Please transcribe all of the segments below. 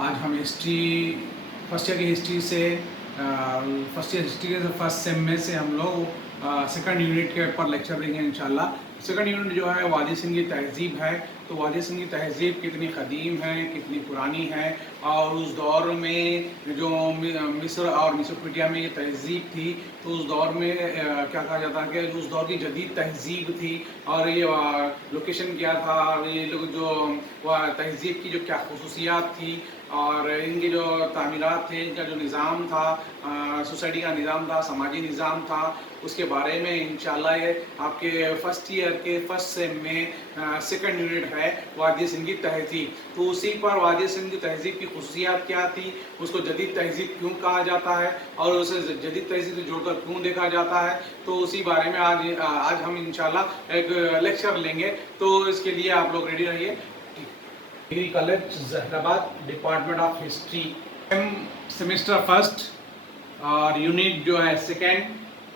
आज हम history first year की हिस्ट्री से फर्स्ट सेम में से हम लोग सेकंड यूनिट के ऊपर लेक्चर देंगे इंशाल्लाह। सेकंड यूनिट जो है वादी सिंह की तहज़ीब है। तो वादी सिंह की तहज़ीब कितनी क़दीम है, कितनी पुरानी है, और उस दौर में जो मिस्र और मेसोपोटामिया में ये तहज़ीब थी, तो उस दौर में क्या कहा जाता है कि उस दौर की जदीद तहज़ीब थी, और ये लोकेशन क्या था, और ये लोग जो तहज़ीब की जो क्या खुसूसियात थी, और इनके जो तामीरात थे, इनका जो निज़ाम था, सोसाइटी का निज़ाम था, समाजी निज़ाम था, उसके बारे में इंशाल्लाह ये आपके फर्स्ट ईयर के फर्स्ट सेम में सेकंड यूनिट है वादी सिंह की तहज़ीब। तो उसी पर वादी सिंह की तहज़ीब की खुसूसियात क्या थी, उसको जदीद तहज़ीब क्यों कहा जाता है, और उसे जदीद तहज़ीब से जोड़कर क्यों देखा जाता है, तो उसी बारे में आज हम इंशाल्लाह एक लेक्चर लेंगे। तो इसके लिए आप लोग रेडी रहिए। Degree college Zaheerabad, department of history, semester first और यूनिट जो है सेकेंड।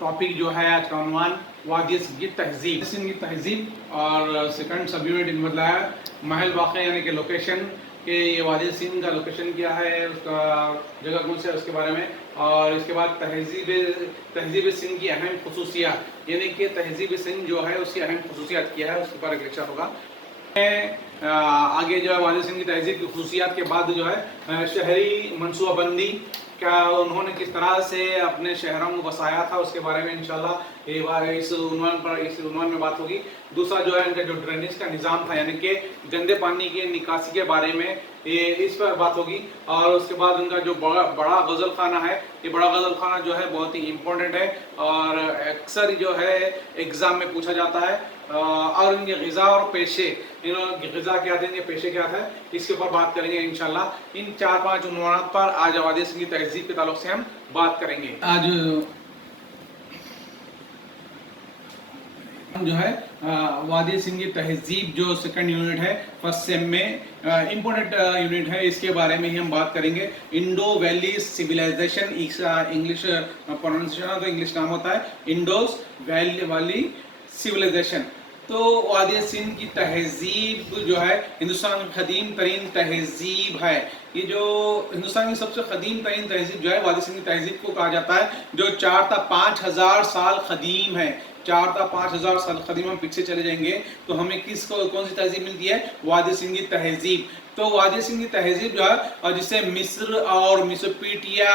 टॉपिक जो है आज का उन्वान वादी सिंह की तहज़ीब। सिंह की तहज़ीब और सेकंड सब यूनिट इन मतलब है महल वाक़ यानी कि लोकेशन कि ये वादी सिंह का लोकेशन क्या है, उसका जगह कौन सा है, उसके बारे में। और इसके बाद तहज़ीब सिंह की अहम खुसूसियात यानी कि तहज़ीब सिंह जो है उसकी अहम खुसूसियात क्या है, उसके ऊपर एक लेक्चर होगा। आगे जो है वादी सिंह की तहज़ीब की खुसूसियात के बाद जो है शहरी मनसूबाबंदी, क्या उन्होंने किस तरह से अपने शहरों को बसाया था, उसके बारे में इंशाल्लाह ये बार इस उन्वान में बात होगी। दूसरा जो है इनका जो ड्रेनेज का निज़ाम था यानी कि गंदे पानी की निकासी के बारे में ये इस पर बात होगी। और उसके बाद उनका जो बड़ा गज़ल खाना है, ये बड़ा गज़ल खाना जो है बहुत ही इम्पोर्टेंट है और अक्सर जो है एग्ज़ाम में पूछा जाता है। और इनके ग़िज़ा और पेशे, ग़िज़ा क्या थे, इनके पेशे क्या थे, इसके ऊपर बात करेंगे इंशाल्लाह। इन 4-5 उन्वानात पर आज वादी सिंह की तहज़ीब के ताल्लुक़ से हम बात करेंगे। आज जो है वादी सिंह की तहज़ीब जो सेकंड यूनिट है फर्स्ट सेम में इम्पोर्टेंट यूनिट है, इसके बारे में ही हम बात करेंगे। Indo valley civilization, English pronunciation है तो इंग्लिश नाम होता है इंडोस वैली सिविलाइजेशन। तो वादी सिंध की तहज़ीब जो है हिंदुस्तान की क़दीम तरीन तहज़ीब है। ये जो हिंदुस्तान की सबसे क़दीम तरीन तहज़ीब जो है वादी सिंध की तहज़ीब को कहा जाता है, जो 4 था 5,000 साल क़दीम है। 4 था 5,000 साल क़दीम हम पीछे चले जाएंगे तो हमें कौन सी तहज़ीब मिलती है, वादी सिंध की तहज़ीब। तो वादी सिंध की तहज़ीब जो है और जिसे मिस्र और मेसोपोटामिया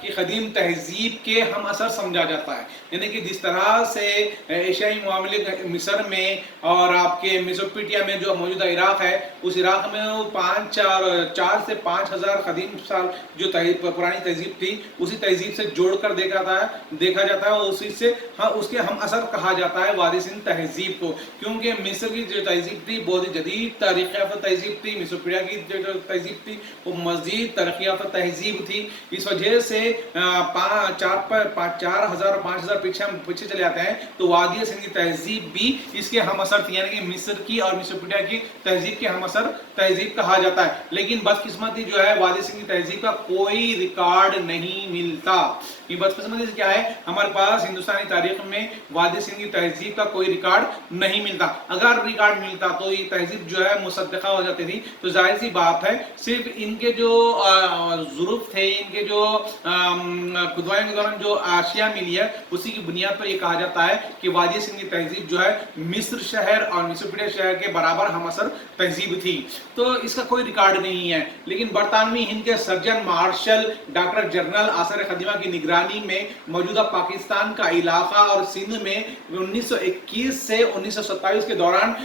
की क़दीम तहज़ीब के हम असर समझा जाता है, यानी कि जिस तरह से एशियाई मामले मिस्र में और आपके मेसोपोटामिया में जो मौजूदा इराक़ है, उस इराक़ में वो 4 से 5,000 क़दीम साल जो पुरानी तहज़ीब थी उसी तहज़ीब से जोड़कर देखा जाता है, उसी से उसके हम असर कहा जाता है वादी सिंध तहज़ीब को। क्योंकि मिस्र की जो तहज़ीब थी बहुत ही जदीद तारीख़ याफ़्ता तहज़ीब थी, मेसोपोटामिया की जो तहज़ीब थी वो मज़ीद तरक्की याफ़्ता तहज़ीब थी। इस वजह से 4,000 5,000 पीछे चले जाते हैं तो वादी सिंध की तहज़ीब भी इसके हम असर थी, यानी कि मिस्र की और मेसोपोटामिया की तहज़ीब के हम असर तहज़ीब कहा जाता है। लेकिन बदकिस्मती जो है वादी सिंध की तहज़ीब का कोई रिकॉर्ड नहीं मिलता। ये बदकिस्मती से क्या है, हमारे पास हिंदुस्तानी तारीख़ में वादी सिंध की तहज़ीब का कोई रिकॉर्ड नहीं मिलता। अगर रिकॉर्ड मिलता तो ये तहज़ीब जो है मुसद्दक़ा हो जाती थी। तो जाहिर सी बात है सिर्फ इनके जो ज़ुरूफ़ थे, इनके जो खुदवाई के दौरान जो आशिया मिली है उसी की बुनियाद पर यह कहा जाता है कि वादी सिंध की तहज़ीब जो है मिस्र शहर और मेसोपोटामिया शहर के बराबर हम असर तहज़ीब थी। तो इसका कोई रिकॉर्ड नहीं है। लेकिन बरतानवी हिंद के सर्जन मार्शल डॉक्टर जनरल आसार क़दीमा की निगरानी में मौजूदा पाकिस्तान का इलाका और सिंध में 1921 से 1927 के दौरान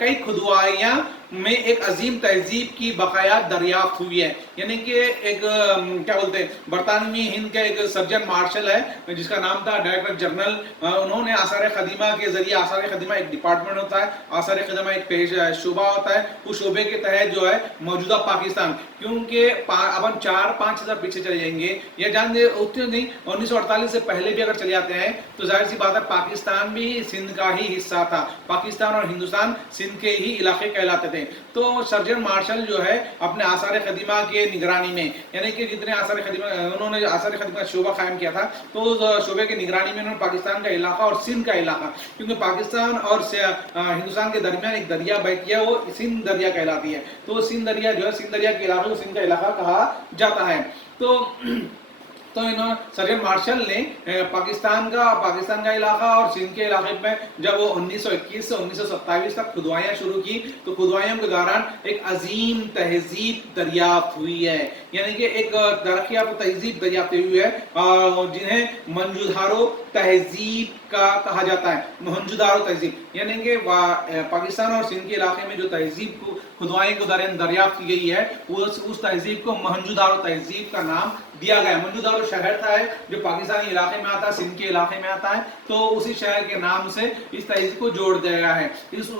कई खुदवाइयाँ में एक अजीम तहज़ीब की बकाया दरियाफ्त हुई है। यानी कि एक क्या बोलते हैं, बरतानवी हिंद का एक सर्जन मार्शल है जिसका नाम था डायरेक्टर जनरल, उन्होंने आसार क़दीमा के ज़रिए, आसार क़दीमा एक डिपार्टमेंट होता है, आसार क़दीमा एक शोबा होता है, उस शोबे के तहत जो है मौजूदा पाकिस्तान, क्योंकि अब हम 4-5 हज़ार पीछे चले जाएंगे या जान दे उतने नहीं, 1948 से पहले भी अगर चले जाते हैं तो जाहिर सी बात है पाकिस्तान भी सिंध का ही हिस्सा था। पाकिस्तान और हिंदुस्तान सिंध के ही इलाके कहलाते تھے. تو سرجن مارشل جو ہے اپنے آثار قدیمہ کے نگرانی میں, یعنی کہ جتنے آثار قدیمہ انہوں نے آثار قدیمہ کا شعبہ قائم کیا تھا, تو اس شعبے کی نگرانی میں انہوں نے پاکستان کا علاقہ اور سندھ کا علاقہ, کیونکہ پاکستان اور ہندوستان کے درمیان ایک دریا بہتی ہے, وہ سندھ دریا کہلاتی ہے. تو سندھ دریا جو ہے, سندھ دریا کے علاقے کو سندھ کا علاقہ کہا جاتا ہے. تو سرجن مارشل نے پاکستان کا علاقہ اور سندھ کے علاقے میں جب وہ 1921 سے 1927 تک کھدوائیاں شروع کی, تو کھدوائیوں کے دوران ایک عظیم تہذیب دریافت ہوئی ہے, یعنی کہ ایک ترقی یافتہ تہذیب دریافت ہوئی ہے, جنہیں منجودھارو تہذیب کا کہا جاتا ہے. موہنجودارو تہذیب یعنی کہ پاکستان اور سندھ کے علاقے میں جو تہذیب کو کھدوائیوں کے دوران دریافت کی گئی ہے, اس تہذیب کو موہنجودارو تہذیب کا نام دیا گیا. موہنجودارو شہر تھا ہے جو پاکستانی علاقے میں آتا ہے, سندھ کے علاقے میں آتا ہے, تو اسی شہر کے نام سے اس تہذیب کو جوڑ دیا گیا ہے, اس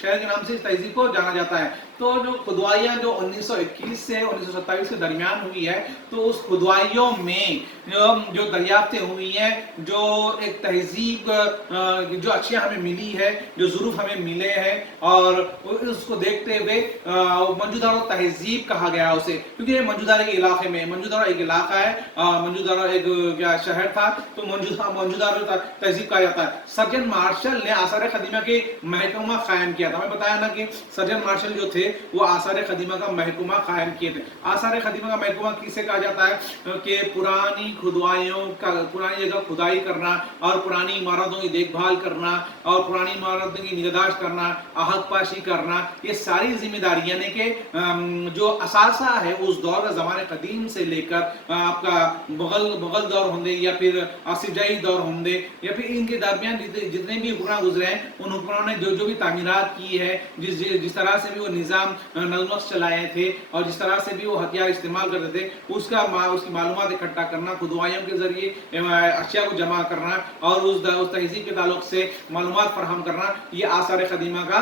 شہر کے نام سے اس تہذیب کو جانا جاتا ہے. تو جو کھدوائیاں جو 1921 سے 1927 کے درمیان ہوئی ہے, تو اس کھدوائیوں میں جو دریافتیں ہوئی ہیں, جو ایک تہذیب جو اشیاء ہمیں ملی ہے, جو ظروف ہمیں ملے ہیں, اور اس کو دیکھتے ہوئے موہنجودارو تہذیب کہا گیا اسے, کیونکہ یہ موہنجودارو کے علاقے میں, موہنجودارو ایک علاقہ ہے, موہنجودارو ایک شہر تھا, تو موہنجودارو تہذیب کہا جاتا ہے. سرجن مارشل نے آثار قدیمہ کے محکمہ قائم کیا تھا. میں بتایا نا کہ سرجن مارشل جو تھے وہ آثار قدیمہ کا محکمہ قائم کیے تھے. آثار قدیمہ کا محکمہ کسے کہا جاتا ہے کہ پرانی کھدوائیوں کا, پرانی جگہ کھدائی کرنا, اور پرانی عمارتوں کی دیکھ بھال کرنا, اور پرانی عمارتوں کی نگہداشت کرنا, آہت پاشی کرنا, یہ ساری ذمہ داری, یعنی کہ جو اثاثہ ہے اس دور زمانے قدیم سے لے کر آپ کا مغل دور ہوں دے, یا پھر آصف جاہی دور ہوں دے, یا پھر ان کے درمیان جتنے بھی حکمران گزرے ہیں, ان حکمرانوں نے جو بھی تعمیرات کی ہے, جس طرح سے بھی وہ نظام نظم چلائے تھے, اور جس طرح سے بھی وہ ہتھیار استعمال کرتے تھے, اس کی معلومات اکٹھا کرنا, کھدوائیوں کے ذریعے اشیاء کو جمع کرنا, اور اس تہذیب کے تعلق سے معلومات فراہم کرنا, یہ آثار قدیمہ کا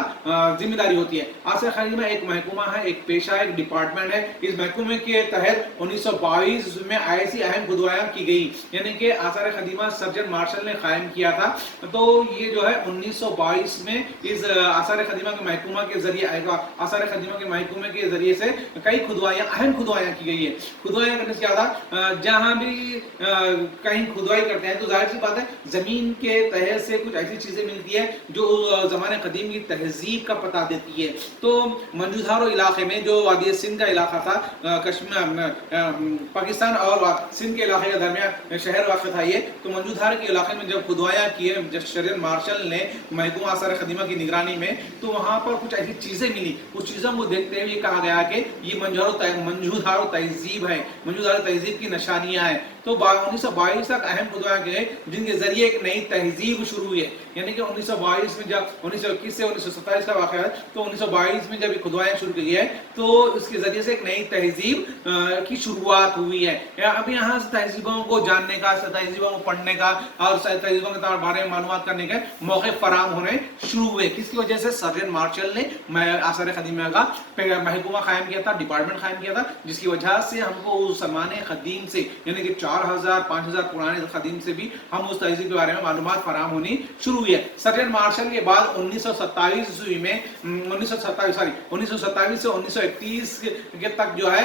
ذمہ داری ہوتی ہے. آثار قدیمہ ایک محکمہ ہے, ایک پیشہ ہے, ایک ڈپارٹمنٹ ہے. اس محکمے کے تحت 1922 میں ایسی اہم کھدوائیاں کی گئی, یعنی کہ آثار قدیمہ سرجن مارشل نے قائم کیا تھا. تو یہ جو ہے 1922 میں اس آثار قدیمہ کے محکمہ کے ذریعے آئے گا, آثار قدیمہ کے محکمے کے ذریعے سے کئی کھدوائیاں, اہم کھدوائیاں کی گئی ہے. کھدوائیاں کرنے سے کیا تھا, جہاں بھی کہیں کھدوائی کرتے ہیں تو ظاہر سی بات ہے زمین کے تہے سے کچھ ایسی چیزیں ملتی ہے جو زمانے قدیم کی تہذیب کا پتہ دیتی ہے. تو موہنجودارو علاقے میں جو وادی سندھ کا علاقہ تھا, پاکستان اور سندھ کے علاقے کے درمیان شہر واقع تھا یہ, تو موہنجودارو کے علاقے میں جب کھدوائیاں کیے جب سرجن مارشل نے محکمہ آثار قدیمہ کی نگرانی میں, تو وہاں پر کچھ ایسی چیزیں ملی. اس چیزوں کو دیکھتے ہوئے یہ کہا گیا کہ یہ موہنجودارو تہذیب ہے, موہنجودارو تہذیب کی نشانیاں ہیں. تو 1922 تک اہم کھدوائیاں گئے جن کے ذریعے ایک نئی تہذیب شروع ہوئی ہے. یعنی کہ 1922 میں جب 1921 سے 1927 کا واقعہ ہے, تو 1922 میں جب یہ کھدوائیاں شروع کی ہے, تو اس کے ذریعے سے ایک نئی تہذیب کی شروعات ہوئی ہے. اب یہاں سے تہذیبوں کو جاننے کا, تہذیبوں کو پڑھنے کا, اور تہذیبوں کے بارے میں معلومات کرنے کے موقع فراہم ہونے شروع ہوئے. کس کی وجہ سے, سرجن مارشل نے آثار قدیمہ کا محکمہ قائم کیا تھا, ڈپارٹمنٹ قائم کیا تھا, جس کی وجہ سے ہم کو اس زمانے قدیم سے, یعنی کہ 4000-5000 پرانے قدیم سے بھی ہم اس تہذیب کے بارے میں معلومات فراہم ہونی شروع ہوئی ہے. سرجن مارشل کے بعد 1927 میں 1927 سے 1931 کے تک جو ہے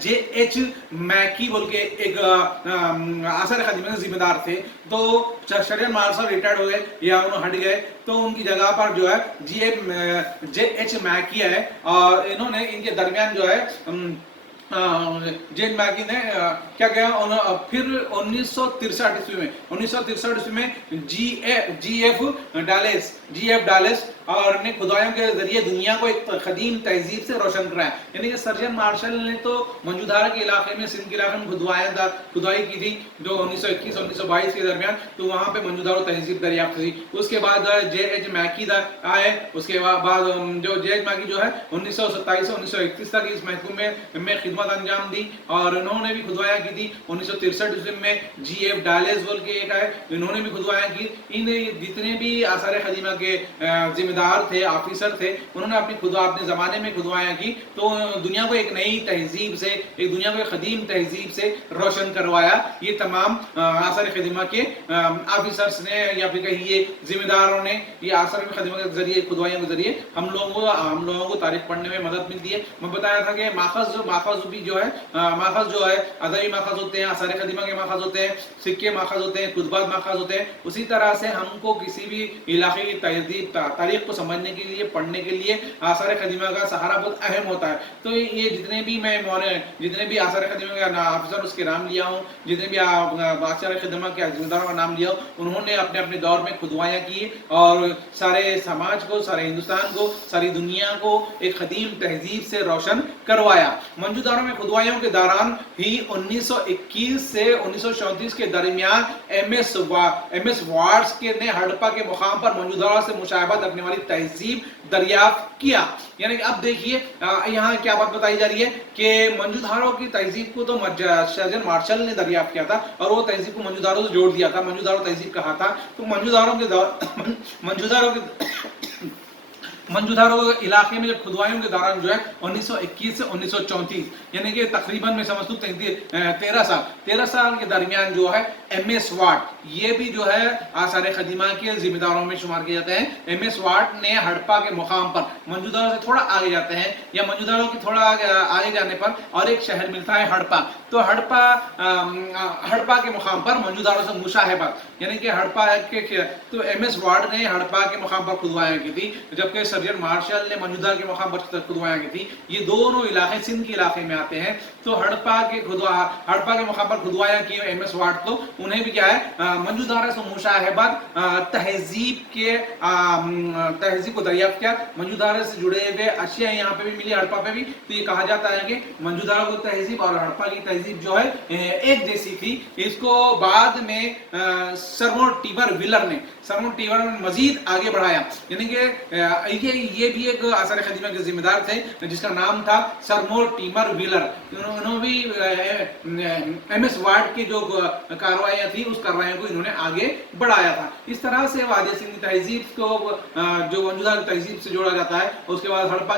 جے ایچ میکی بول کے ایک آثار قدیمہ کے ذمہ دار تھے. تو سرجن مارشل ریٹائرڈ ہو گئے یا انہوں ہٹ گئے, تو ان کی جگہ پر جو ہے جے ایچ میکی ہے, اور انہوں نے ان کے درمیان جو ہے جین میکی نے کیا کیا, پھر 1963 میں جی ایف ڈالیس اور نے کھدوائیوں کے ذریعے دنیا کو ایک قدیم تہذیب سے روشن کرایا. یعنی کہ سرجن مارشل نے تو موہنجودارو کے علاقے میں, سندھ کے علاقے میں کھدوائی کی تھی جو 1921 اور 1922 کے درمیان, تو وہاں پہ موہنجودارو تہذیب دریافت تھی. اس کے بعد جے ایچ میکی آئے, اس کے بعد جو جے ایچ میکی جو ہے 1927 سے 1931 تک اس محکمے میں خدمت खिदमत अंजाम दी और इन्होंने भी खुदवाया की थी। 1963 ईस्वी में GF डायलेस बोल के एक है, इन्होंने भी खुदवाया की। इन जितने भी आसार खदीमा के जिम्मेदार थे, ऑफिसर थे, उन्होंने अपने ज़माने में खुदवाया की। तो दुनिया को एक नई तहजीब से, एक दुनिया को एक खदीम तहजीब से रोशन करवाया ये तमाम आसार खदीमा के ऑफिसर्स ने या फिर कहिए जिम्मेदारों ने। ये आसार खदीमा के जरिए, खुदवाइयों के जरिए हम लोगों को तारीख पढ़ने में मदद मिलती है। मैं बताया था कि माखज़ भी जो है, माखज़ जो है अदबी माखज़ होते हैं, आसार खदीमा के माखज़ होते हैं, सिक्के माखज़ होते हैं, कुतबात माखज़ होते हैं। उसी तरह से हमको किसी भी इलाके की तहजीब तारीख को समझने के लिए, पढ़ने के लिए आसार खदीमा का सहारा बहुत अहम होता है। तो ये जितने भी आसार खदीमा के ऑफिसर उसके नाम लिया हूँ, जितने भी आसार खदीमा के जिम्मेदारों का नाम लिया हो, उन्होंने अपने अपने दौर में खुदवाइयाँ की और सारे समाज को, सारे हिंदुस्तान को, सारी दुनिया को एक खदीम तहजीब से रोशन करवाया। मंजूदारों में खुदवाइयों के दौरान ही 1921 से 1934 के दरमियान MS वार्ड्स ने हड़प्पा के मुकाम पर मंजूदारों से मुशाहबत रखने वाली तहजीब दरियाफ्त किया। यानी कि अब देखिए यहाँ क्या बात बताई जा रही है कि मंजूदारों की तहजीब को तो सर्जन मार्शल ने दरियाफ्त किया था और वो तहजीब को मंजूदारों से जोड़ दिया था, मंजूदारों तहजीब कहा था। तो मंजूदारों के इलाके में जब खुदवाइयों के दौरान जो है 1921 से 1934 यानी कि तकरीबन मैं समझता हूँ 13 साल के दरमियान जो है MS वार्ड ये भी जो है आसार खदीमा के जिम्मेदारों में शुमार किए जाते हैं। MS वार्ड ने हड़प्पा के मुकाम पर मंजूदारों से थोड़ा आगे जाते हैं या मंजूदारों की थोड़ा आगे जाने पर और एक शहर मिलता है हड़प्पा। तो हड़प्पा के मुकाम पर मंजूदारों से मुशाहबत यानी कि हड़प्पा के तो MS वार्ड ने हड़प्पा के मुकाम पर खुदवाइयाँ की थी, जबकि सर्जन मार्शल ने मंजूदार के मुकाम पर खुदवाइयाँ की थी। ये दोनों इलाके सिंध के इलाके में आते हैं। तो हड़प्पा के मुकाम पर खुदवाइयाँ की MS वार्ड तो उन्हें भी क्या है मंजूदार से मुशाहबत तहजीब को दरियाफ्त किया। मंजूदार से जुड़े हुए अशिया यहाँ पे भी मिली, हड़प्पा पे भी। तो ये कहा जाता है कि मंजूदारों की तहजीब और हड़प्पा की तहजीब जो है एक जैसी थी। इसको बाद में सरमोर टीबर विलर ने मजीद आगे बढ़ाया। यानी कि ये भी एक आसार खदीमा के जिम्मेदार थे जिसका नाम था सरमोर टीमर विलर। उन्होंने भी MS वार्ड की जो कार्रवाइयाँ थी उस कार्रवाइयों को इन्होंने आगे बढ़ाया था। इस तरह से वादी सिंध तहजीब को जो मंजूदार तहजीब से जोड़ा जाता है। उसके बाद हड़प्पा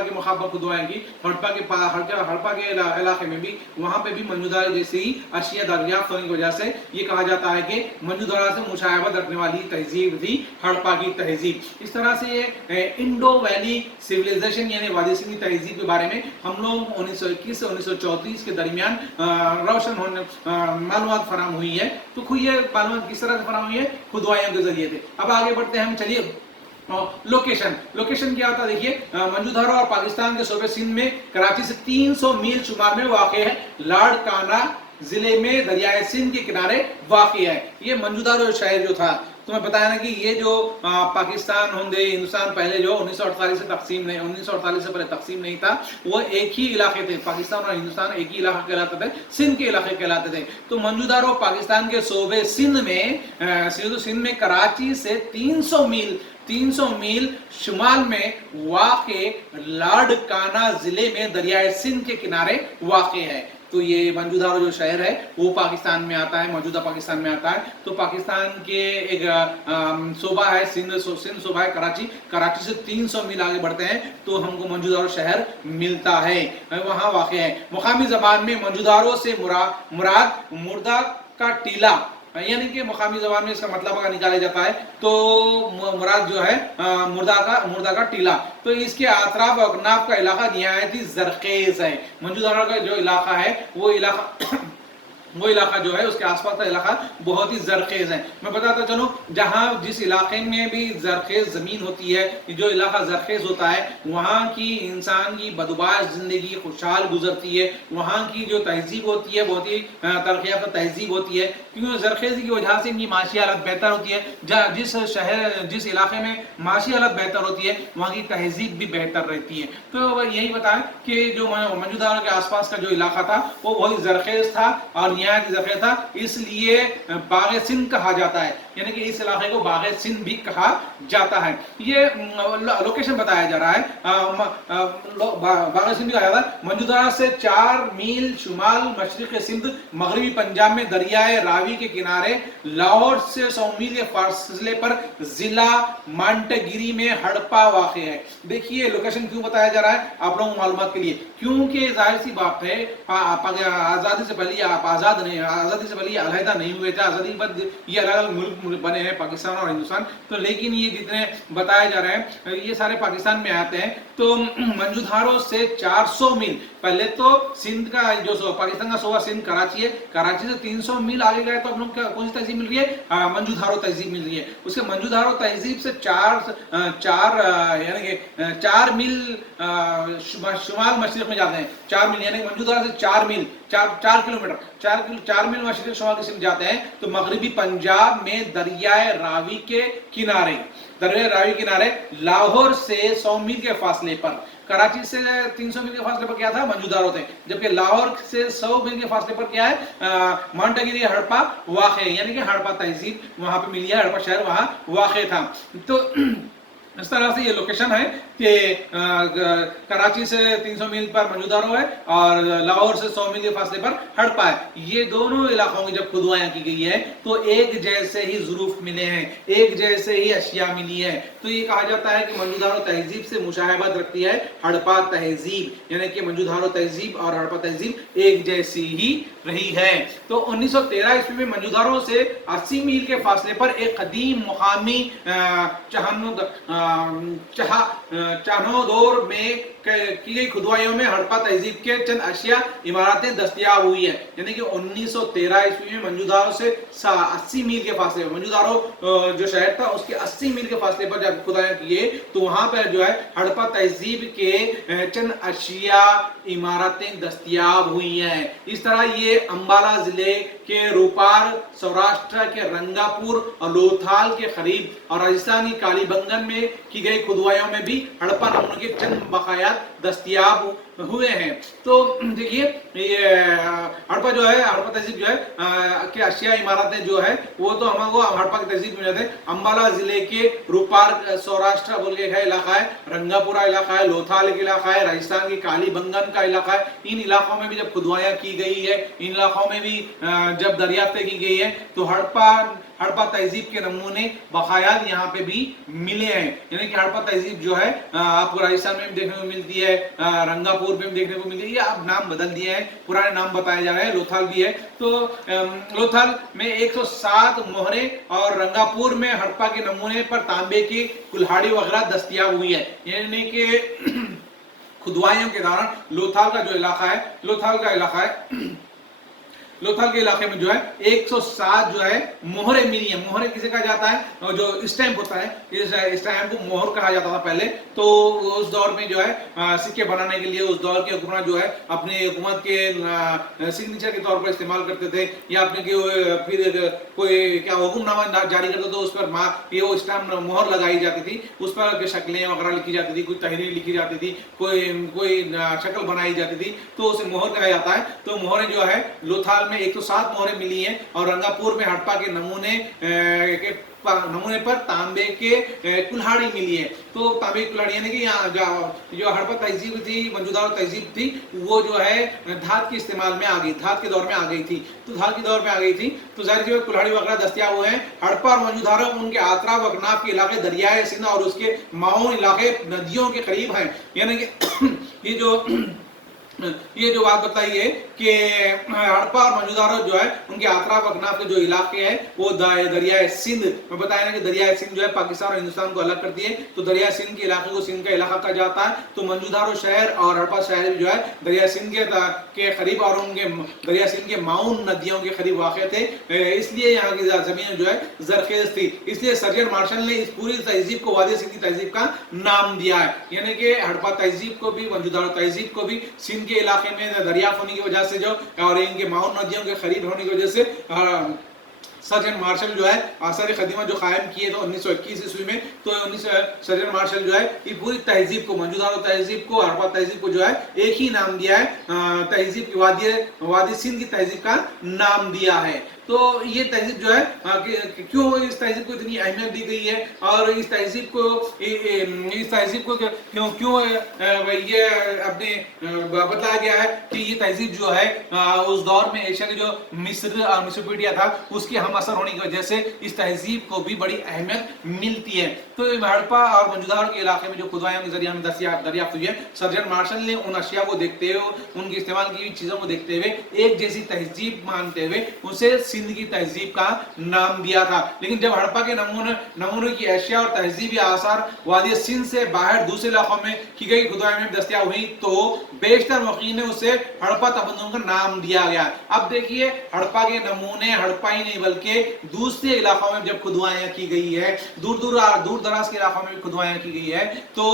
के मुकाम पर खुदवाइयाँ की। हड़प्पा के इलाके में भी वहाँ पे भी मंजूदार जैसे ही अशिया दरियाफ्त होने की वजह से ये कहा जाता है कि मंजूदारा से मुशाहबत रखने वाली तहजीब थी हड़प्पा की तहजीब। इस तरह से इंडो वैली सिविलाइजेशन यानी वादी सिंधी तहजीब के बारे में हम लोग 1921 से 1934 के दरमियान रोशन होने मालूमात फराम हुई है। तो ये मालूमात किस तरह से फराम हुई है? खुदवाइयों के जरिए थे। अब आगे बढ़ते हैं हम, चलिए लोकेशन क्या होता है देखिए। मंजूदारों और पाकिस्तान के सूबे सिंध में कराची से 300 मील शुमार में वाक़ है। लाड़काना जिले में दरियाए सिंध के किनारे वाक़ है। ये मंजूदारों शहर जो था, तो मैं बताया ना कि ये जो पाकिस्तान होंगे हिंदुस्तान पहले जो 1948 से पहले तकसीम नहीं था, वो एक ही इलाके थे। पाकिस्तान और हिंदुस्तान एक ही इलाका कहलाते थे, सिंध के इलाके कहलाते थे। तो मंजूदारों पाकिस्तान के सूबे सिंध में कराची से 300 मील शुमाल में वाक़े लाड़काना जिले में दरियाए सिंध के किनारे वाक़े है। तो ये मंजूदारो जो शहर है वो पाकिस्तान में आता है, मौजूदा पाकिस्तान में आता है। तो पाकिस्तान के एक सूबा है सिंध सूबा है कराची से 300 मील आगे बढ़ते हैं तो हमको मंजूदारो शहर मिलता है, वहाँ वाक़ है। मुकामी ज़बान में मंजूदारों से मुराद मुर्दा का टीला यानी कि मुकामी ज़बान में इसका मतलब अगर निकाला जाता है तो मुराद जो है मुर्दा का टीला। तो इसके आतराफ और अकनाफ का इलाका निहायत ही ज़रखेज़ है। मंजूदारों का जो इलाका है वो इलाका जो है उसके आसपास का इलाका बहुत ही ज़रखेज़ है। मैं बताता चलूँ, जहाँ जिस इलाके में भी ज़रखेज़ ज़मीन होती है, जो इलाका ज़रखेज़ होता है, वहाँ की इंसान की बदबाश ज़िंदगी खुशहाल गुजरती है। वहाँ की जो तहजीब होती है बहुत ही तरक्की याफ्ता तहजीब होती है, क्योंकि ज़रखेज़ी की वजह से इनकी माशी हालत बेहतर होती है। जिस इलाके में माशी हालत बेहतर होती है वहाँ की तहजीब भी बेहतर रहती है। तो यही बताएं कि जो मंजूदारों के आसपास का जो इलाका था वो बहुत ही ज़रखेज़ था और نہایت ذخیرہ تھا، اس لیے باغ سندھ کہا جاتا ہے، یعنی کہ اس علاقے کو باغ سندھ بھی کہا جاتا ہے۔ یہ لوکیشن بتایا جا رہا ہے، باغ سندھ بھی کہا جاتا ہے۔ منجودارا سے 4 میل شمال مشرق سندھ مغربی پنجاب میں دریائے راوی کے کنارے، لاہور سے 100 میل کے فاصلے پر ضلع مانٹگیری میں ہڑپا واقع ہے۔ دیکھیے لوکیشن کیوں بتایا جا رہا ہے آپ لوگوں کو معلومات کے لیے، کیونکہ ظاہر سی بات ہے آزادی سے پہلے آپ آزادی سے پہلے یہ علیحدہ نہیں ہوئے تھے، آزادی کے بعد یہ الگ الگ ملک بنے ہیں پاکستان اور ہندوستان، تو لیکن یہ جتنے بتایا جا رہے ہیں یہ سارے پاکستان میں آتے ہیں۔ تو منجودھارو سے 400 میل، پہلے تو سندھ کا جو پاکستان کا صوبہ سندھ کراچی ہے، کراچی سے 300 میل آگے گئے تو ہم لوگ کون سی تہذیب مل رہی ہے؟ منجودھارو تہذیب مل رہی ہے۔ اس کے منجودھارو تہذیب سے 4 میل شمال مشرق میں جاتے ہیں، 4 میل یعنی منجودھارو سے 4 میل 4 کلومیٹر 4 میل مشرق شمال کی سمت جاتے ہیں تو مغربی پنجاب میں دریائے راوی کے کنارے، لاہور سے 100 میل کے فاصلے پر، کراچی سے 300 میل کے فاصلے پر کیا تھا؟ منجودھارو تھے، جبکہ لاہور سے 100 میل کے فاصلے پر کیا ہے؟ مانٹاگیری ہڑپا واقع ہے، یعنی کہ ہڑپا تہذیب وہاں پہ ملی ہے، ہڑپا شہر وہاں واقع تھا۔ تو اس طرح سے یہ لوکیشن ہے کہ کراچی سے 300 میل پر منجودھارو ہے اور لاہور سے 100 میل کے فاصلے پر ہڑپا ہے۔ یہ دونوں علاقوں کی جب کھدوائیاں کی گئی ہے تو ایک جیسے ہی ظروف ملے ہیں، ایک جیسے ہی اشیاء ملی ہے، تو یہ کہا جاتا ہے کہ منجودھارو تہذیب سے مشابہت رکھتی ہے ہڑپا تہذیب، یعنی کہ منجودھارو تہذیب اور ہڑپا تہذیب ایک جیسی ہی رہی ہے۔ تو 1913 عیسوی میں منجودھارو سے 80 میل کے فاصلے پر ایک قدیم مقامی چانودور میں کی گئی کھدوائیوں میں ہڑپا تہذیب کے چند اشیاء عمارتیں دستیاب ہوئی ہیں، یعنی کہ 1913 عیسوی میں منجودھارو سے 80 میل کے فاصلے پر، منجودھارو جو شہر تھا اس کے 80 میل کے فاصلے پر جب کھدوائیاں کیے تو وہاں پر جو ہے ہڑپا تہذیب کے چند اشیاء عمارتیں دستیاب ہوئی ہیں۔ اس طرح یہ امبالہ ضلع کے روپار، سوراشٹر کے رنگا پور اور لوتھال کے قریب اور راجستھان کی کالی بنگن میں کی گئی کھدوائیوں میں بھی ہڑپا نمونے کے چند بقایات دستیاب ہوئے ہیں۔ تو دیکھیے یہ ہڑپا جو ہے، ہڑپا تہذیب جو ہے کہ اشیاء عمارتیں جو ہے وہ تو ہم کو ہڑپا کی تہذیب میں جاتے ہیں۔ امبالہ ضلع کے روپار سوراشٹر بول کے علاقہ ہے، رنگا پورا علاقہ ہے، لوتھال کے علاقہ ہے، راجستھان کی کالی بنگن کا علاقہ ہے، ان علاقوں میں بھی جب کھدوائیاں کی گئی ہے، ان علاقوں میں بھی جب دریافتیں کی گئی ہے تو ہڑپا تہذیب کے نمونے بقایات یہاں پہ بھی ملے ہیں، یعنی کہ ہڑپا تہذیب جو ہے آپ کو راجستھان میں بھی دیکھنے کو ملتی ہے، رنگا پور میں بھی دیکھنے کو ملتی ہے، یہ اب نام بدل دیے ہیں، پرانے نام بتائے جا رہے ہیں، لوتھال بھی ہے۔ تو لوتھال میں 107 مہرے اور رنگا پور میں ہڑپا کے نمونے پر تانبے کی کلہاڑی وغیرہ دستیاب ہوئی ہے، یعنی کہ کھدوائیوں کے دوران لوتھال کا جو علاقہ ہے، لوتھال کے علاقے میں جو ہے 107 جو ہے مہرے ملی ہیں۔ مہرے کسے کہا جاتا ہے؟ جو اسٹیمپ ہوتا ہے، اس اسٹیمپ کو مہر کہا جاتا تھا پہلے، تو اس دور میں جو ہے سکے بنانے کے لیے اس دور کے حکمراں جو ہے اپنے حکومت کے سگنیچر کے طور پر استعمال کرتے تھے، یا اپنے پھر کوئی کیا حکم نامہ جاری کرتے تو اس پر یہ وہ اسٹیمپ مہر لگائی جاتی تھی، اس پر شکلیں وغیرہ لکھی جاتی تھی، کوئی تحریر لکھی جاتی تھی، کوئی شکل بنائی جاتی تھی، تو اسے مہر کہا جاتا ہے۔ تو مہریں جو ہے لوتھال میں 107 مہریں ملی ہیں اور رنگا پور میں ہڑپا کے نمونے پر تانبے کے کلہاڑی ملی ہے۔ تو تانبے کی کلہاڑی یعنی کہ یہاں جو ہڑپا تہذیب تھی، منجودھارو تہذیب تھی، وہ جو ہے دھات کے استعمال میں آ گئی، دھات کے دور میں آ گئی تھی، تو ظاہر سی کلہاڑی وغیرہ دستیاب ہوئے ہیں۔ ہڑپا اور منجودھارو ان کے اطراف و اکناف کے علاقے دریائے سندھ اور اس کے معاون علاقے ندیوں کے قریب ہیں، یعنی کہ یہ جو بات بتائی ہے کہ ہڑپا اور منجودھارو جو ہے ان کے اطراف اکناف کے جو علاقے ہیں وہ دریائے سندھ میں بتایا نا کہ دریائے سندھ جو ہے پاکستان اور ہندوستان کو الگ کرتی ہے، تو دریائے سندھ کے علاقے کو سندھ کا علاقہ کہا جاتا ہے۔ تو منجودھارو شہر اور ہڑپا شہر جو ہے دریائے سندھ کے قریب اور ان کے دریائے سندھ کے معاون ندیوں کے قریب واقع تھے، اس لیے یہاں کی زمین جو ہے زرخیز تھی، اس لیے سرجن مارشل نے اس پوری تہذیب کو وادی سندھ کی تہذیب کا نام دیا ہے، یعنی کہ ہڑپا تہذیب کو بھی، منجودھارو تہذیب کو بھی سندھ کے علاقے میں دریافت ہونے کی وجہ سے جو اور ان کے معاون ندیوں کے قریب ہونے کی وجہ سے سرجن مارشل جو ہے آثار قدیمہ جو قائم کیے تو 1921 عیسوی میں तो सर्जन मार्शल जो है ये पूरी तहजीब को, मौजूदा तहजीब को, हड़प्पा तहजीब को जो है एक ही नाम दिया है, तहजीब की वादी सिंध की तहजीब का नाम दिया है। तो ये तहजीब जो है क्यों इस तहजीब को इतनी अहमियत दी गई है और इस तहजीब को क्यों ये अपने बताया गया है कि ये तहजीब जो है उस दौर में एशिया के जो मिस्र और मेसोपोटामिया था उसके हम असर होने की वजह से इस तहजीब को भी बड़ी अहमियत मिलती है। तो हड़प्पा और मोहनजोदड़ो के इलाके में जो खुदाइयों के जरिए हमें दरियाफ्त हुई है, सर्जन मार्शल ने उन अशिया को देखते हुए, उनके इस्तेमाल की चीज़ों को देखते हुए, एक जैसी तहजीब मानते हुए उसे सिंध की तहजीब का नाम दिया था। लेकिन जब हड़प्पा के नमूनों की एशिया और तहजीबी आसार वादी सिंध से बाहर दूसरे इलाकों में की गई खुदाई में दस्तयाब हुई तो बेशतर मुक़ीन ने उसे हड़प्पा तमद्दुन का नाम दिया गया। अब देखिए हड़प्पा के नमूने हड़प्पा ही नहीं बल्कि दूसरे इलाकों में जब खुदवाइयाँ की गई है, दूर दराज के इलाकों में भी खुदवाइयाँ की गई है, तो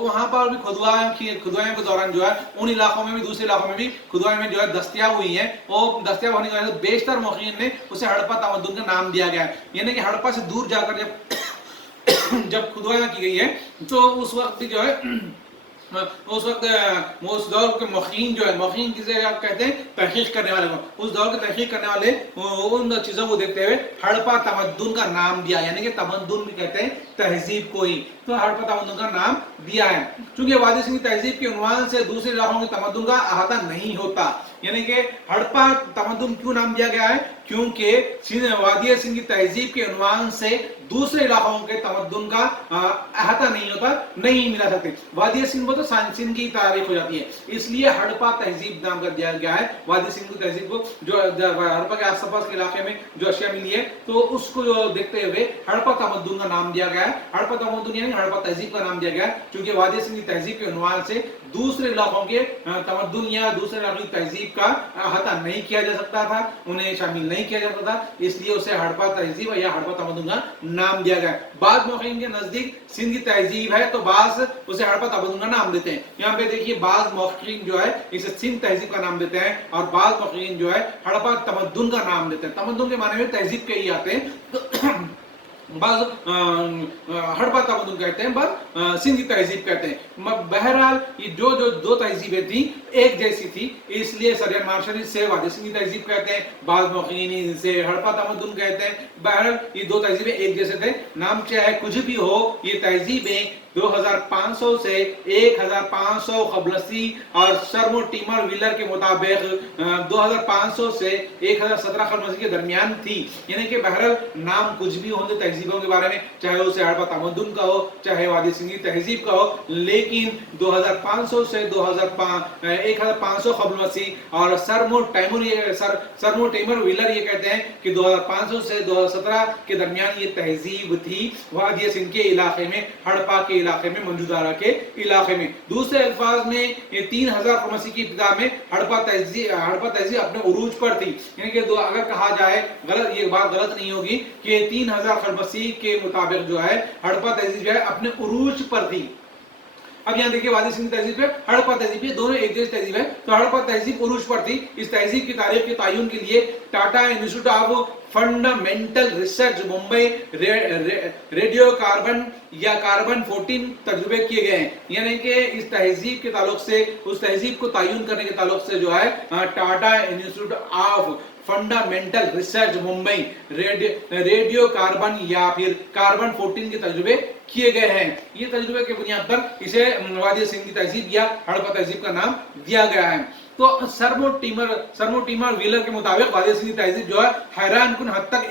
वहाँ पर भी खुदवाइयों के दौरान जो है उन इलाकों में भी, दूसरे इलाकों में भी खुदवाई में जो है दस्तयाब हुई है और दस्तयाब होने की वजह से बेशतर मुक़ीन ने उसे हड़प्पा तमद्दुन का नाम दिया गया है। यानी कि हड़प्पा से दूर जाकर जब खुदवाइयाँ की गई है तो उस वक्त जो है उस दौर के मुक़ीन जो है, मुक़ीन किसे कहते हैं, तहक़ीक़ करने वाले को, उस दौर के तहक़ीक़ करने वाले उन चीज़ों को देखते हुए हड़प्पा तमद्दुन का नाम दिया। यानी कि तमद्दुन भी कहते हैं तहजीब को ही, तो हड़प्पा तमद्दुन का नाम दिया है। चूंकि वादी सिंह की तहजीब के उन्वान से दूसरे इलाकों के तमद्दुन का अहाता नहीं होता। यानी कि हड़प्पा तमद्दुन क्यों नाम दिया गया है, क्योंकि वादी सिंह की तहजीब के उन्वान से दूसरे इलाकों के तमद्दुन का अहाता नहीं होता, नहीं मिला सकते। वादी सिंह तो सिंध की तारीख हो जाती है, इसलिए हड़प्पा तहजीब नाम कर दिया गया है वादी सिंह की तहजीब को। जो हड़प्पा के आसपास के इलाके में जो अशिया मिली है तो उसको देखते हुए हड़प्पा तमद्दुन का नाम दिया गया है। हड़प्पा तमद्दुन यानी हड़प्पा तहजीब का नाम दिया गया है, क्योंकि वादी सिंह की तहजीब के उन्वान से दूसरे इलाकों के तमद्दुन या दूसरे इलाकों की तहजीब का अहाता नहीं किया जा सकता था, उन्हें शामिल नहीं किया जाता था, इसलिए उसे हड़प्पा तहजीब या हड़प्पा तमद्दुन का नाम दिया गया। बाद मुक़ीन के नजदीक सिंध की तहजीब है तो बाज़ उसे हड़प्पा तमद्दुन का नाम देते हैं। यहाँ पे देखिए बाज़ मुक़ीन जो है इसे सिंध तहजीब का नाम देते हैं और बाज़ मुक़ीन जो है हड़प्पा तमद्दुन का नाम देते हैं। तमद्दुन के माने में तहजीब के ही आते हैं, बाज़ हड़प्पा तमद्दुन कहते हैं, बाज़ सिंध की तहजीब कहते हैं। बहरहाल ये जो दो तहजीबें थी एक जैसी थी, इसलिए सर्जन मार्शल से वादी सिंह की तहजीब कहते हैं, बाज़ मुक़ीन से हड़प्पा तमद्दुन कहते हैं। बहरहाल ये दो तहजीबें एक जैसे थे, नाम चाहे कुछ भी हो, ये तहजीबें 2500 से 1500 क़ब्लसी और शर्मो टीमर विलर के मुताबिक 2500 से 1017 क़ब्लसी के दरमियान थी। यानी कि बहरहाल नाम कुछ भी हो तहजीबों के बारे में, चाहे उसे हड़प्पा तमद्दुन का हो चाहे वादी सिंह की तहजीब का हो, लेकिन 2500 से 1500 क़ब्लसी और शर्मो टीमर विलर ये कहते हैं कि 2500 से 2017 के दरमियान ये तहजीब थी वादी सिंध के इलाके में, हड़प्पा के इलाके में, मोहनजोदड़ो के इलाके में। दूसरे अल्फाज में ये 3000 क़ब्लसी की इब्तिदा में हड़प्पा तहजीब अपने उरूज पर थी। यानी कि अगर कहा जाए गलत, ये बात गलत नहीं होगी कि 3000 क़ब्लसी के मुताबिक जो है हड़प्पा तहजीब जो है अपने उरूज पर थी। अब यहाँ देखिए वादी सिंह तहजीब है, हड़प्पा तहजीब है, दोनों एक जैसी तहजीब है, तो हड़प्पा तहजीब उरूज पर थी। इस तहजीब की तारीख के तायुन के लिए Tata institute of fundamental research Mumbai radio carbon या कार्बन 14 तजुर्बे किए गए हैं। यानी कि इस तहजीब के ताल्लुक से, उस तहजीब को तायुन करने के ताल्लुक से जो है Tata institute of fundamental research Mumbai radio carbon या फिर कार्बन 14 के तजुर्बे किए गए हैं। ये तजुर्बे के बुनियाद पर इसे वादी सिंध की तहजीब या हड़प्पा तहजीब का नाम दिया गया है। तो शर्मो टीमर विलर के मुताबिक वादी सिंह की तहजीब जो है हैरान कुन हद तक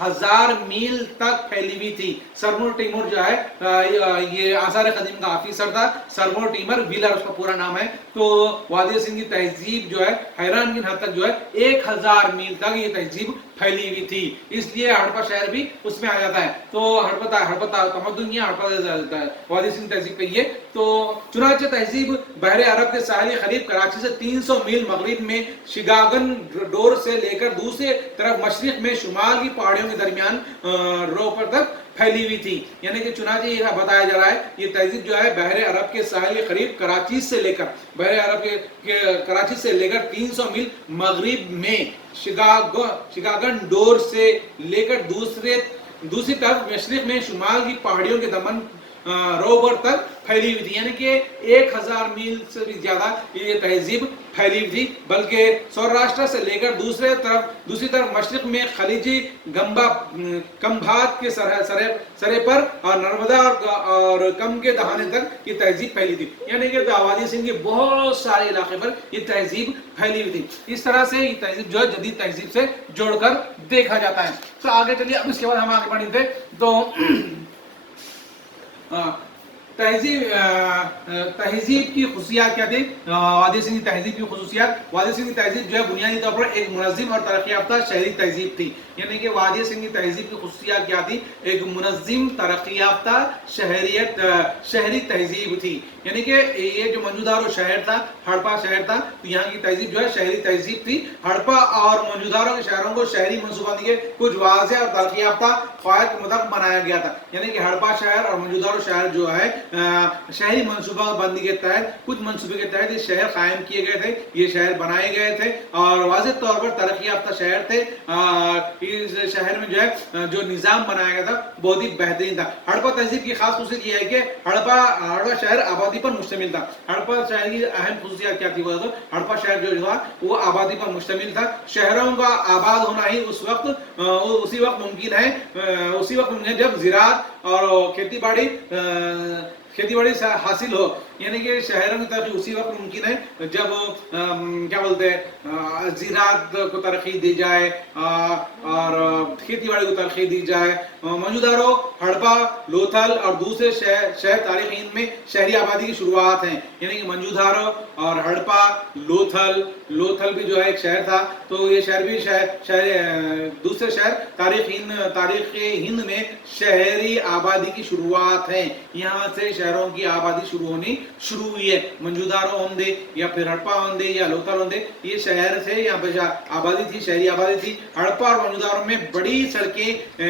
1000 मील तक फैली हुई थी। शर्मो टीमर जो है ये आसार कदीम का ऑफिसर था, शर्मो टीमर विलर उसका पूरा नाम है। तो वादी सिंह की तहजीब जो है हैरान कुन हद तक जो है 1000 मील तक ये तहजीब फैली हुई थी, इसलिए हड़प्पा शहर भी उसमें आ जाता है। तो हड़प्पा तमद्दुन या हड़प्पा वादी सिंह तहजीब कही है। तो चुनाचे तहजीब बहरे अरब के साहिल करीब कराची से 300 मील मगरिब में शिगागन डोर से लेकर दूसरे तरफ मशरिक में शुमाल की पहाड़ियों के दरमियान रोपर तक फैली हुई थी। यानी कि चुनाचे ये बताया जा रहा है ये तहजीब जो है बहरे अरब के साहिल के करीब कराची से लेकर, बहरे अरब के कराची से लेकर 300 मील मगरिब में शिगागन डोर से लेकर दूसरे دوسری طرف مشرق میں شمال کی پہاڑیوں کے دمن روبر تک پھیلی ہوئی تھی، یعنی کہ 1000 میل سے بھی زیادہ یہ تہذیب پھیلی ہوئی تھی، بلکہ سوراشٹر سے لے کر دوسری طرف مشرق میں خلیجی کمبھات کے سرے پر اور نرمدا اور کم کے دہانے تک یہ تہذیب پھیلی تھی، یعنی کہ وادی سندھ کے بہت سارے علاقے پر یہ تہذیب پھیلی ہوئی تھی۔ اس طرح سے یہ تہذیب جو ہے جدید تہذیب سے جوڑ کر دیکھا جاتا ہے۔ تو آگے چلیے، اب اس کے بعد ہم آگے بڑھیں تھے تو تہذیب کی خصوصیات کیا تھی؟ وادی سندھ کی تہذیب کی خصوصیات، وادی سندھ کی تہذیب جو ہے بنیادی طور پر ایک منظم اور ترقی یافتہ شہری تہذیب تھی، یعنی کہ وادی سندھ کی تہذیب کی خصوصیات کیا تھی؟ ایک منظم ترقی یافتہ شہری تہذیب تھی، یعنی کہ یہ جو موجودارو شہر تھا، ہڑپا شہر تھا، تو یہاں کی تہذیب جو ہے شہری تہذیب تھی۔ ہڑپا اور موجودارو کے شہروں کو شہری منصوبہ بندی کے کچھ واضح اور ترقی یافتہ قواعد کے مطابق بنایا گیا تھا، یعنی کہ ہڑپا شہر اور موجودارو شہر جو ہے شہری منصوبہ بندی کے تحت، کچھ منصوبے کے تحت یہ شہر قائم کیے گئے تھے، یہ شہر بنائے گئے تھے اور واضح طور پر ترقی یافتہ شہر تھے۔ اس شہر میں جو ہے جو نظام بنایا گیا تھا بہت ہی بہترین تھا۔ ہڑپا تہذیب کی خاص خصوصیت یہ ہے کہ ہڑپا شہر آبادی پر مشتمل تھا۔ ہڑپا شہر کی اہم خصوصیات کیا تھی؟ ہڑپا شہر جو تھا وہ آبادی پر مشتمل تھا۔ شہروں کا آباد ہونا ہی اسی وقت ممکن ہے جب زراعت اور کھیتی باڑی حاصل ہو، یعنی کہ شہروں کی ترقی اسی وقت ممکن ہے جب کیا بولتے ہیں زراعت کو ترقی دی جائے اور کھیتی باڑی کو ترقی دی جائے۔ موجودارو، ہڑپا، لوتھل اور دوسرے شہر تاریخ ہند میں شہری آبادی کی شروعات ہیں، یعنی کہ موجودارو اور ہڑپا، لوتھل بھی جو ہے ایک شہر تھا، تو یہ شہر بھی دوسرے شہر تاریخ ہند میں شہری آبادی کی شروعات ہیں، یہاں سے شہروں کی آبادی شروع ہوئی ہے۔ موجودارو ہوندے یا پھر ہڑپا ہوندے یا لوتھل ہوندے، یہ شہر سے یہاں پہ آبادی تھی، شہری آبادی تھی۔ ہڑپا اور موجودارو میں بڑی سڑکیں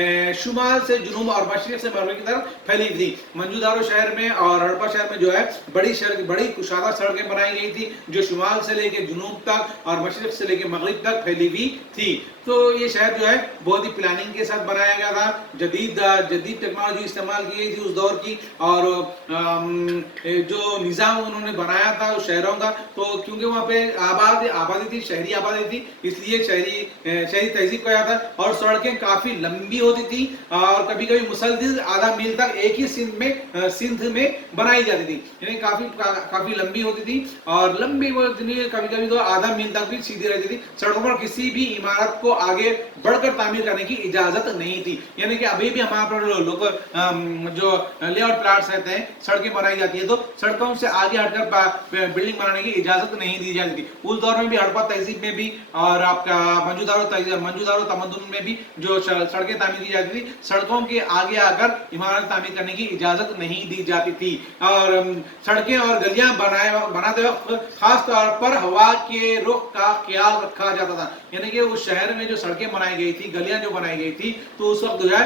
شمال سے جنوب اور مشرق سے مغرب کی طرف پھیلی تھی۔ موجودارو شہر میں اور ہڑپا شہر میں جو ہے بڑی کشادہ سڑکیں بنائی گئی تھی جو شمال سے لے کے جنوب تک اور مشرق سے لے کے مغرب تک پھیلی ہوئی تھی۔ تو یہ شہر جو ہے بہت ہی پلاننگ کے ساتھ بنایا گیا تھا، جدید ٹیکنالوجی استعمال کی گئی تھی اس دور کی، اور جو نظام انہوں نے بنایا تھا اس شہروں کا، تو کیونکہ وہاں پہ آبادی تھی، شہری آبادی تھی، اس لیے شہری تہذیب کہا جاتا ہے۔ اور سڑکیں کافی لمبی ہوتی تھی اور کبھی کبھی مسلسل آدھا میل تک ایک ہی سندھ میں بنائی جاتی تھی، یعنی کافی لمبی ہوتی تھی اور کبھی کبھی تو آدھا میل تک بھی سیدھی رہتی تھی۔ سڑکوں پر کسی بھی عمارت کو آگے بڑھ کر تعمیر کرنے کی اجازت نہیں تھی، یعنی کہ ابھی بھی ہمارے لوگ جو لے آؤٹ پلاٹس رہتے ہیں، سڑکیں بنائی جاتی ہیں تو سڑکوں سے آگے ہٹ کر بلڈنگ بنانے کی اجازت نہیں دی جاتی تھی۔ اس دور میں بھی ہڑپا تہذیب میں بھی اور آپ کا موجودارو تمدن میں بھی جو سڑکیں تعمیر کی جاتی تھی، سڑکوں کے آگے آ کر عمارت تعمیر کرنے کی اجازت نہیں دی جاتی تھی، اور سڑکیں اور گلیاں بناتے وقت خاص طور پر ہوا کے رخ کا خیال رکھا جاتا تھا، یعنی کہ اس شہر میں جو سڑکیں بنائی گئی تھی، گلیاں جو بنائی گئی تھی، تو اس وقت جو ہے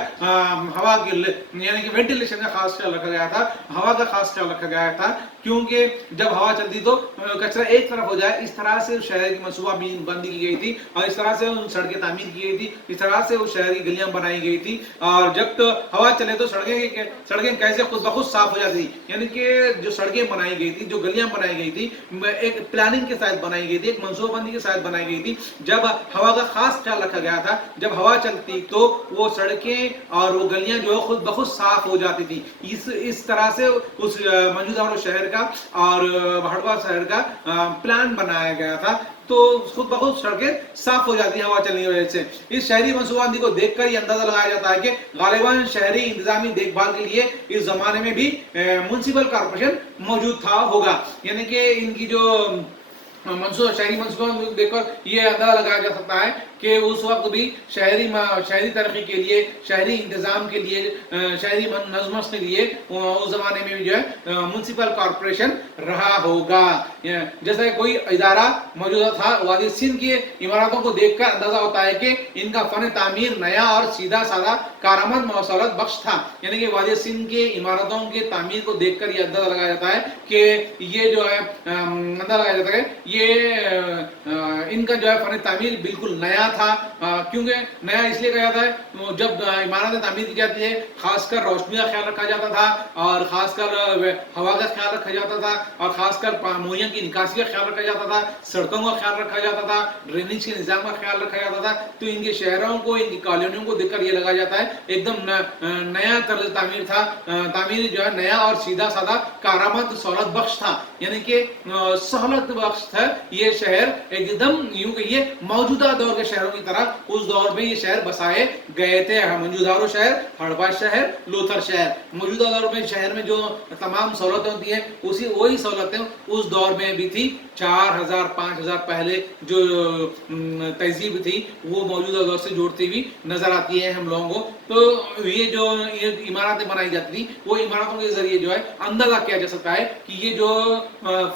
ہوا کے یعنی کہ وینٹیلیشن کا خاص خیال رکھا گیا تھا، ہوا کا خاص خیال رکھا گیا تھا، کیونکہ جب ہوا چلتی تو کچرا ایک طرف ہو جائے، اس طرح سے شہر کی منصوبہ بندی کی گئی تھی اور اس طرح سے ان سڑکیں تعمیر کی گئی تھی، اس طرح سے اس شہر کی گلیاں بنائی گئی تھی، اور جب تو ہوا چلے تو سڑکیں کیسے خود بخود صاف ہو جاتی تھی، یعنی کہ جو سڑکیں بنائی گئی تھی، جو گلیاں بنائی گئی تھی، ایک پلاننگ کے ساتھ بنائی گئی تھی، ایک منصوبہ بندی کے ساتھ بنائی گئی تھی۔ جب ہوا کا خاص خیال رکھا گیا تھا، جب ہوا چلتی تو وہ سڑکیں اور وہ گلیاں جو خود بخود صاف ہو جاتی تھی۔ اس طرح سے اس موجودارو شہر کا اور ہڑپا شہر کا پلان بنایا گیا تھا، تو خود بخود سڑکیں صاف ہو جاتی ہیں ہوا چلنے کی وجہ سے۔ اس شہری منصوبہ بندی کو دیکھ کر یہ اندازہ لگایا جاتا ہے کہ غالباً شہری انتظامی دیکھ بھال کے لیے اس زمانے میں بھی میونسپل کارپوریشن موجود ہوگا، یعنی کہ ان کی جو شہری منصوبہ دیکھ کر یہ اندازہ لگایا جا سکتا ہے کہ اس وقت بھی شہری ترقی کے لیے، شہری انتظام کے لیے، شہری نظم کے لیے اس زمانے میں بھی جو ہے میونسپل کارپوریشن رہا ہوگا۔ جیسا کوئی ادارہ موجودہ تھا، وادی سندھ کی عمارتوں کو دیکھ کر اندازہ ہوتا ہے کہ ان کا فن تعمیر نیا اور سیدھا سادہ کارآمد مسرت بخش تھا، یعنی کہ وادی سندھ کے عمارتوں کے تعمیر کو دیکھ کر یہ اندازہ لگایا جاتا ہے کہ یہ جو ہے اندازہ لگایا جاتا ہے یہ इनका जो है फन तामीर बिल्कुल नया था। क्योंकि नया इसलिए कहा जाता है, जब इमारतें तामीर की जाती है खासकर रोशनी का ख्याल रखा जाता था, और खासकर हवा का ख्याल रखा जाता था, और खासकर मुहैया की निकासी का ख्याल रखा जाता था, सड़कों का ख्याल रखा जाता था, ड्रेनेज के निज़ाम का ख्याल रखा जाता था। तो इनके शहरों को, इनकी कॉलोनियों को देखकर ये लगा जाता है एकदम नया तर्ज तामीर था। तामीर जो है नया और सीधा साधा कारामत सहूलत बख्श था, यानी कि सहूलत बख्श था ये शहर, एकदम यूं कहिए मौजूदा दौर के शहरों की तरह उस दौर में ये शहर बसाए गए थे। मंजूदारो शहर, हड़बा शहर, लोथर शहर। मौजूदा दौर में शहर में जो तमाम सहूलतें होती हैं उसी वही सहूलतें उस दौर में भी थी। 4000 5000 पहले जो तहजीब थी वो मौजूदा दौर से जोड़ती हुई नजर आती है हम लोगों को। तो ये जो ये इमारतें बनाई जाती थी वो इमारतों के जरिए जो है अंदाजा किया जा सकता है कि ये जो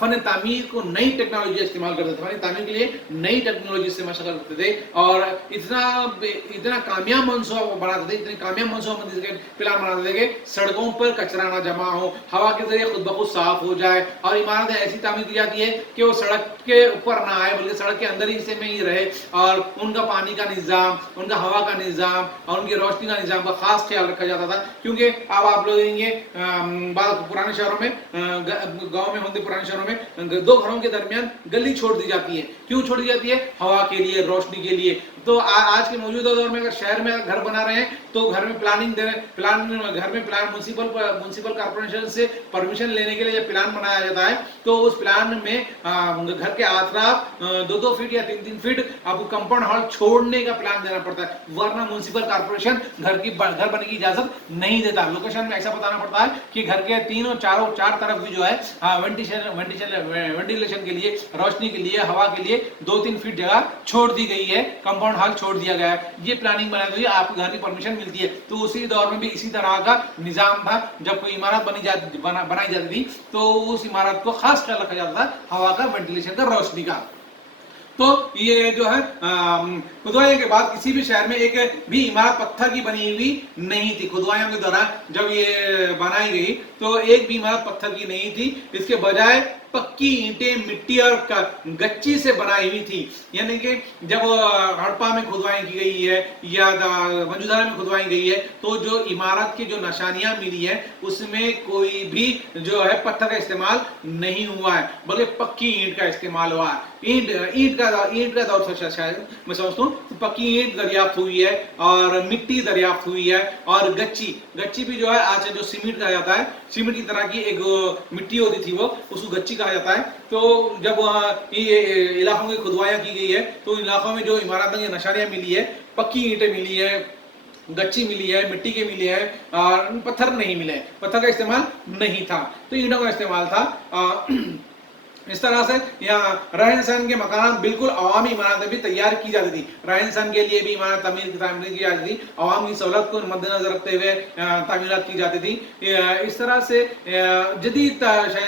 फन तामीर को नई टेक्नोलॉजी इस्तेमाल करते थे, फन तामीर के लिए नई टेक्नोलॉजी इस्तेमाल करते थे, और इतना कामयाब मंसूबा बनाते थे, इतने कामयाब मंसूबा प्लान बनाते थे कि सड़कों पर कचरा ना जमा हो, हवा के जरिए खुद ब खुद साफ हो जाए, और इमारतें ऐसी तामीर की जाती है कि वो सड़क के ऊपर ना आए बल्कि सड़क के अंदर ही हिस्से में ही रहे, और उनका पानी का निज़ाम, उनका हवा का निज़ाम और उनकी रोशनी का निज़ाम का खास ख्याल रखा जाता था। क्योंकि अब आप लोग देखेंगे पुराने शहरों में, गांव में होते पुराने शहरों में दो घरों के दरमियान गली छोड़ दी जाती है। क्यों छोड़ दी जाती है? हवा के लिए, रोशनी के लिए। तो आज के मौजूदा दौर में अगर शहर में घर बना रहे हैं तो घर में प्लानिंग दे रहे हैं, घर में प्लान म्युनिसिपल कॉर्पोरेशन से परमिशन लेने के लिए जब प्लान बनाया जाता है तो उस प्लान में घर के आसपास 2-2 फीट या 3-3 फीट आपको कंपाउंड हॉल छोड़ने का प्लान देना पड़ता है, वरना म्युनिसिपल कॉर्पोरेशन घर बनने की इजाजत नहीं देता। लोकेशन में ऐसा बताना पड़ता है कि घर के तीनों चार तरफ भी जो है वेंटिलेशन के लिए, रोशनी के लिए, हवा के लिए 2-3 फीट जगह छोड़ दी गई है, कंपाउंड हॉल छोड़ दिया गया है। ये प्लानिंग बनाई हुई है, आपके घर की परमिशन मिलती है। तो उसी दौर में भी इसी तरह का निजाम था। जब कोई इमारत बनाई जाती थी तो उस इमारत को खास ख्याल रखा जाता था हवा का, वेंटिलेशन का, रोशनी का। तो ये जो है खुदवाइयों के बाद किसी भी शहर में एक भी इमारत पत्थर की बनी हुई नहीं थी। खुदवाइयों के दौरान जब ये बनाई गई तो एक भी इमारत पत्थर की नहीं थी, इसके बजाय पक्की ईंटें, मिट्टी और गच्ची से बनाई हुई थी। यानी कि जब हड़प्पा में खुदवाई की गई है या मंजूदारा में खुदवाई गई है तो जो इमारत की जो निशानियां मिली है उसमें कोई भी जो है पत्थर का इस्तेमाल नहीं हुआ है, बल्कि पक्की ईंट का इस्तेमाल हुआ है। ईंट का दौर शायद मैं समझता हूँ पक्की ईंट दरियाफ्त हुई है और मिट्टी दरियाफ्त हुई है, और गच्ची भी जो है आज जो सीमेंट कहा जाता है, सीमेंट की तरह की एक मिट्टी होती थी वो, उसको गच्ची कहा जाता है। तो जब ये इलाकों की खुदवाइयाँ की गई है तो इलाकों में जो इमारतों की निशानियाँ मिली है, पक्की ईंटें मिली है, गच्ची मिली है, मिट्टी के मिली है, और पत्थर नहीं मिले, पत्थर का इस्तेमाल नहीं था, तो ईंटों का इस्तेमाल था। इस तरह से यहाँ रहन सहन के मकान बिल्कुल अवामी इमारतें भी तैयार की जाती थी। रहन सहन के लिए भी इमारत तामीर की जाती थी, अवाम की सहूलत को मद्देनजर रखते हुए तामीरात की जाती थी। इस तरह से जदीद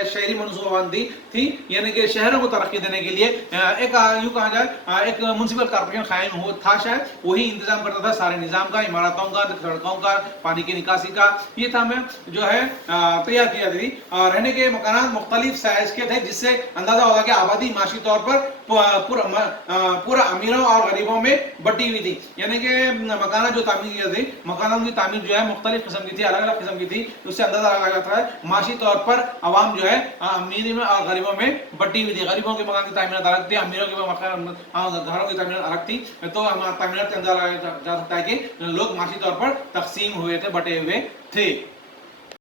शहरी मनसूबाबंदी थी, यानी कि शहरों को तरक्की देने के लिए एक यूँ कहा जाए एक म्युनिसिपल कॉर्पोरेशन कायम हो था, शायद वही इंतजाम करता था सारे निज़ाम का, इमारतों का, सड़कों का, पानी की निकासी का। ये था में जो है तैयार की जाती थी। रहने के मकान मुख्तलिफ साइज के थे, जिससे अंदाजा होगा कि आबादी माशी तौर पर पूरा अमीरों और गरीबों में बटी हुई थी। यानी कि मकाना जो तामीर की थी, मकानों की तामीर जो है मुख्तलिफ किस्म की थी, अलग अलग किस्म की थी, उससे अंदाजा लगाया जाता है माशी तौर पर आवाम जो है अमीरी में और गरीबों में बटी हुई थी। गरीबों के मकान की तामीरत अलग थी, अमीरों के घरों की तामीरत अलग थी। तो तामीरत का अंदाजा लगाया जा सकता है कि लोग माशी तौर पर तकसीम हुए थे, बटे हुए थे।